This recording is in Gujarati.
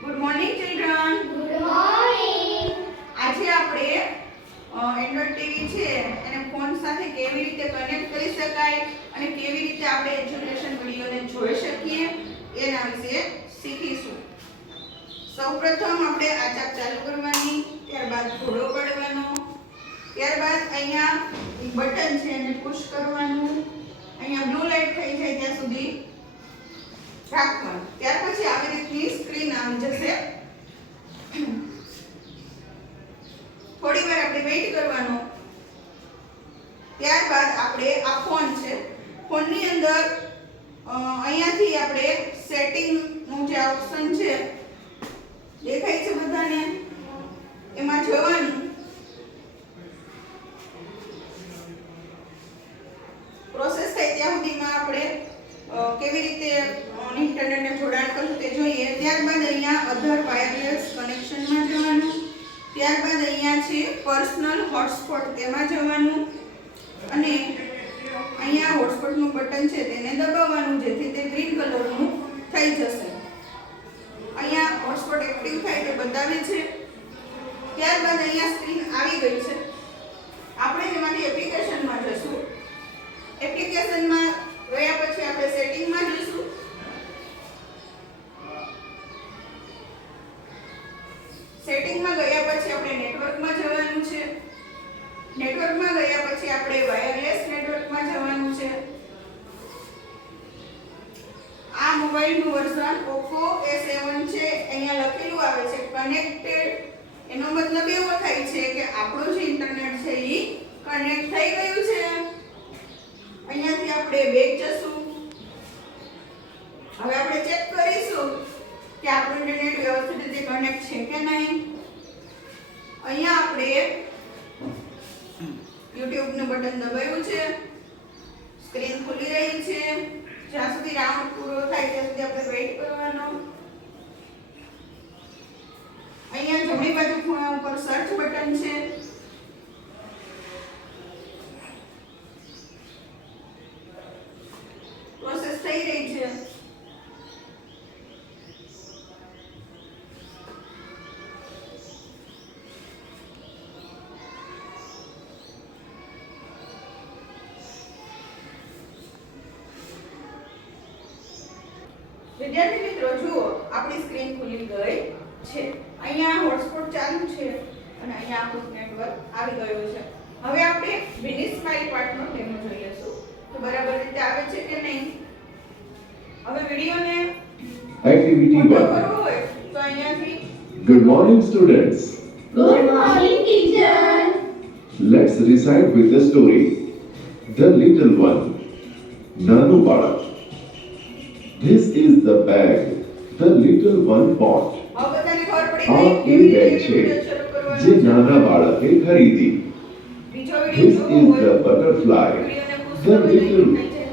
Good morning children. Good morning. આજે આપણે એન્ડ્રોઇડ ટીવી છે એને ફોન સાથે કેવી રીતે કનેક્ટ કરી શકાય અને કેવી રીતે આપણે એજ્યુકેશન વિડિયોને જોઈ શકીએ એના વિશે શીખીશું. સૌપ્રથમ આપણે આ ચાપ ચાલુ કરવાની, ત્યારબાદ ઘોડો પાડવાનો, ત્યારબાદ અહીંયા બટન છે એને પુશ કરવાનું, અહીંયા બ્લુ લાઈટ થઈ જાય ત્યાં સુધી રાખવાનું. ત્યાર પછી આવી રીતની સ્ક્રીન આવી જશે. થોડી વાર આપણે વેઇટ કરવાનો. ત્યારબાદ આપણે આ ફોન છે, ફોનની અંદર અહીંયાથી આપણે સેટિંગ નું જે ઓપ્શન છે દેખાય છે બધાને, એમાં જવાનું. પ્રોસેસ થાય ત્યાં સુધીમાં આપણે કેવી રીતે ઇન્ટરનેટને જોડાણ કરવું તે જોઈએ. ત્યારબાદ અહીંયા અધર વાયરલેસ કનેક્શનમાં જવાનું. ત્યારબાદ અહીંયા છે પર્સનલ હોટસ્પોટ, તેમાં જવાનું અને અહીંયા હોટસ્પોટનું બટન છે તેને દબાવવાનું, જેથી તે ગ્રીન કલરનું થઈ જશે. અહીંયા હોટસ્પોટ એક્ટિવ થાય તે બતાવે છે. ત્યારબાદ અહીંયા સ્ક્રીન આવી ગઈ છે. આપણે એમાંથી એપ્લિકેશનમાં જશું. એપ્લિકેશનમાં ગયા પછી આપણે સેટિંગમાં જઈશું. સેટિંગમાં ગયા પછી આપણે નેટવર્કમાં જવાનું છે. નેટવર્કમાં ગયા પછી આપણે વાયરલેસ નેટવર્કમાં જવાનું છે. આ મોબાઈલનું વર્ઝન Oppo A7 છે. અહીંયા લખેલું આવે છે કનેક્ટેડ. એનો મતલબ એવો થાય છે કે આપણું જે ઇન્ટરનેટ છે એ કનેક્ટ થઈ ગયું છે. અહીંયાથી આપણે બેક જશું. હવે આપણે ચેક કરીશું કે આપણું ઇન્ટરનેટ વ્યવસ્થિત રીતે કનેક્ટ છે કે નહીં. અહીંયા આપણે YouTube નું બટન દબાવ્યું છે. સ્ક્રીન ખુલી રહી છે. જ્યાં સુધી રાઉન્ડ પૂરો થાય ત્યાં સુધી આપણે વેઇટ કરવાનો. અહીંયા જમણી બાજુ ખૂણા ઉપર સર્ચ બટન છે. પ્રોસેસ થઈ રહી છે. વિદ્યાર્થી મિત્રો જુઓ, આપણી સ્ક્રીન ખુલી ગઈ છે. અહીંયા હોટસ્પોટ ચાલુ છે અને અહીંયા આપણું નેટવર્ક આવી ગયું છે. હવે આપણે મિની સ્માઈલ પાર્ટનો ડેમો જોઈ લઈશું તો બરાબર રીતે આવે છે કે નહીં. હવે વિડિયોને Activity 1. કરવો હોય તો અહીંયાથી Good morning, students. Good morning, teacher. Let's recite with the story. The little one. Nanu Balak. This is the bag the little one bought. હવે બધાને ખબર પડી આ ગઈ એ કેવી બેગ રીતે છે વિડિયો શરૂ કરવાનો. જે નાના બાળકે ખરીદી. બીજો This video is the butterfly વિડિયોને પુશ the કરવો little નહીં.